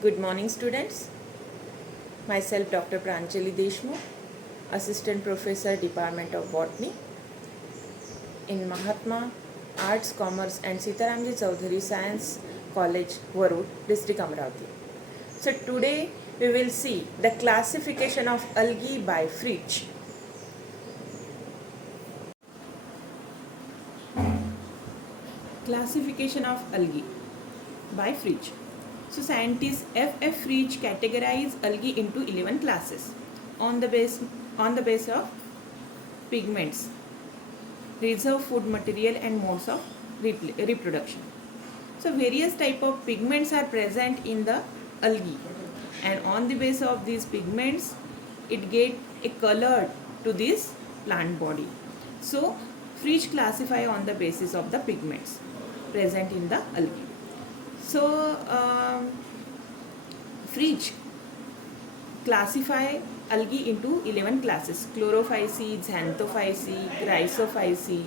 Good morning, students. Myself, Dr. Pranjali Deshmukh, Assistant Professor, Department of Botany in Mahatma Arts, Commerce and Sitaramji Chaudhary Science College, Varud, District Amravati. So today we will see the classification of algae by Fritsch. Classification of algae by Fritsch. So scientists F. Fritsch categorize algae into 11 classes on the base of pigments, reserve food material and modes of reproduction. So various type of pigments are present in the algae, and on the base of these pigments it get a color to this plant body. So Fritsch classify on the basis of the pigments present in the algae. So Fritsch classify algae into 11 classes: chlorophyceae, xanthophyceae, chrysophyceae,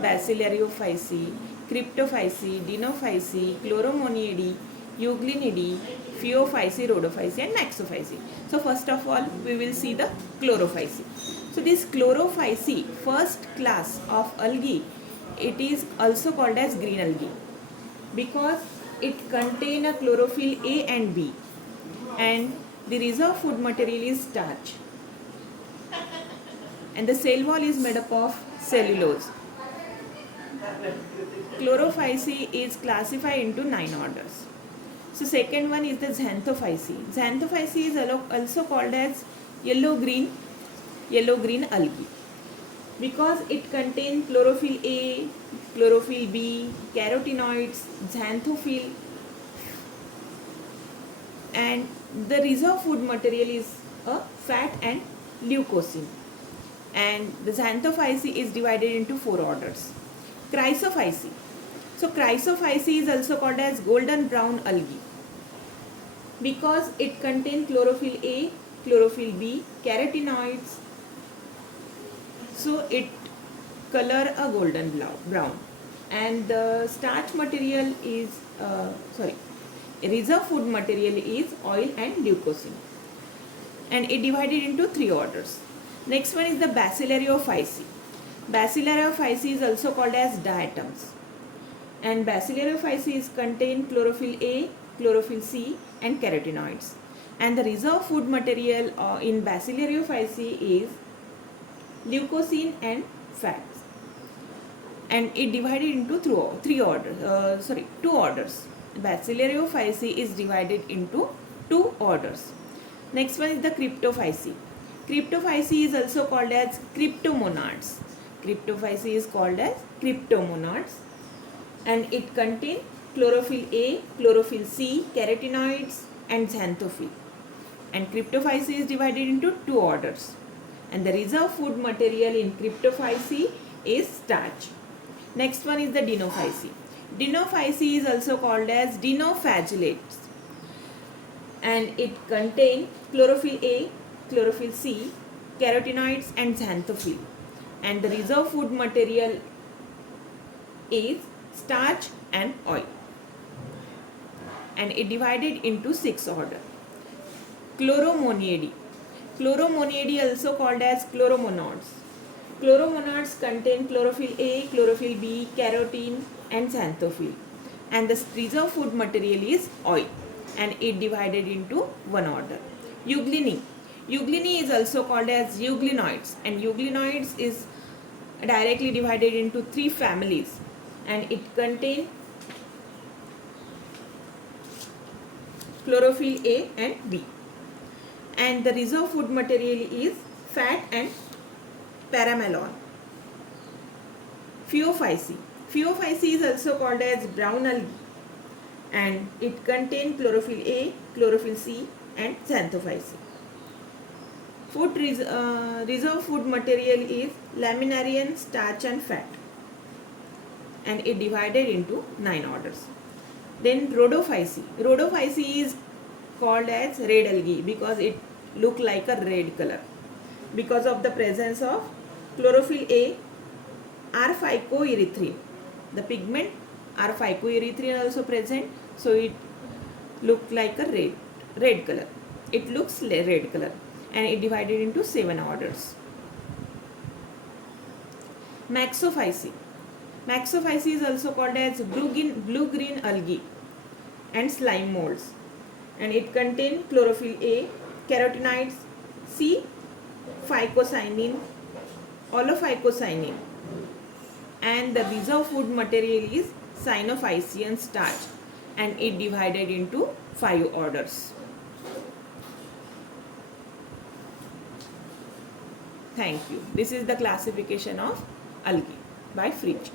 bacillariophyceae, cryptophyceae, dinophyceae, chloromoniidae, euglenidae, phaeophyceae, rhodophyceae and maxophyceae. So first of all we will see the chlorophyceae. So this chlorophyceae, first class of algae, it is also called as green algae because it contain a chlorophyll A and B, and the reserve food material is starch, and the cell wall is made up of cellulose. Chlorophyceae is classified into 9 orders. So second one is the xanthophyceae. Xanthophyceae is also called as yellow green algae because it contains chlorophyll A, chlorophyll B, carotenoids, xanthophyll, and the reserve food material is a fat and leucocene. And the xanthophyceae is divided into 4 orders. Chrysophyceae. So chrysophyceae is also called as golden brown algae because it contains chlorophyll A, chlorophyll B, carotenoids. So it color a golden brown, and the starch material is reserve food material is oil and leucocene, and it divided into 3 orders. Next one is the bacillariophyceae. Bacillariophyceae is also called as diatoms, and bacillariophyceae contain chlorophyll A, chlorophyll C and carotenoids, and the reserve food material in bacillariophyceae is leucocene and fats, and it divided into 2 orders. Bacillariophyceae is divided into 2 orders. Next one is the cryptophyceae. Cryptophyceae is also called as cryptomonads. Cryptophyceae is called as cryptomonads, and it contains chlorophyll A, chlorophyll C, carotenoids and xanthophyll. And cryptophyceae is divided into 2 orders, and the reserve food material in cryptophyceae is starch. Next one is the dinophyceae. Dinophyceae is also called as dinoflagellates, and it contains chlorophyll A, chlorophyll C, carotenoids and xanthophyll, and the reserve food material is starch and oil, and it divided into 6 order. Chloromoniidae. Chloromoniidae also called as chloromonads. Chloromonads contain chlorophyll A, chlorophyll B, carotene and xanthophyll, and the reserve food material is oil, and it divided into 1 order. Euglenidae. Euglenidae is also called as euglenoids, and euglenoids is directly divided into 3 families, and it contains chlorophyll A and B, and the reserve food material is fat and paramelon. Phaeophyceae. Phaeophyceae is also called as brown algae, and it contains chlorophyll A, chlorophyll C and xanthophyceae. Reserve food material is laminarian, starch and fat, and it divided into 9 orders. Then rhodophyceae. Rhodophyceae is called as red algae because it look like a red color because of the presence of chlorophyll A, R-phycoerythrin. The pigment R-phycoerythrin also present, so it look like a red color. It looks red color, and it divided into 7 orders. Maxophyceae. Maxophyceae is also called as blue-green algae and slime molds, and it contains chlorophyll A, carotenoids, C, phycocyanin, olophycocyanin, and the reserve food material is cyanophycean starch, and it divided into 5 orders. Thank you. This is the classification of algae by Fritsch.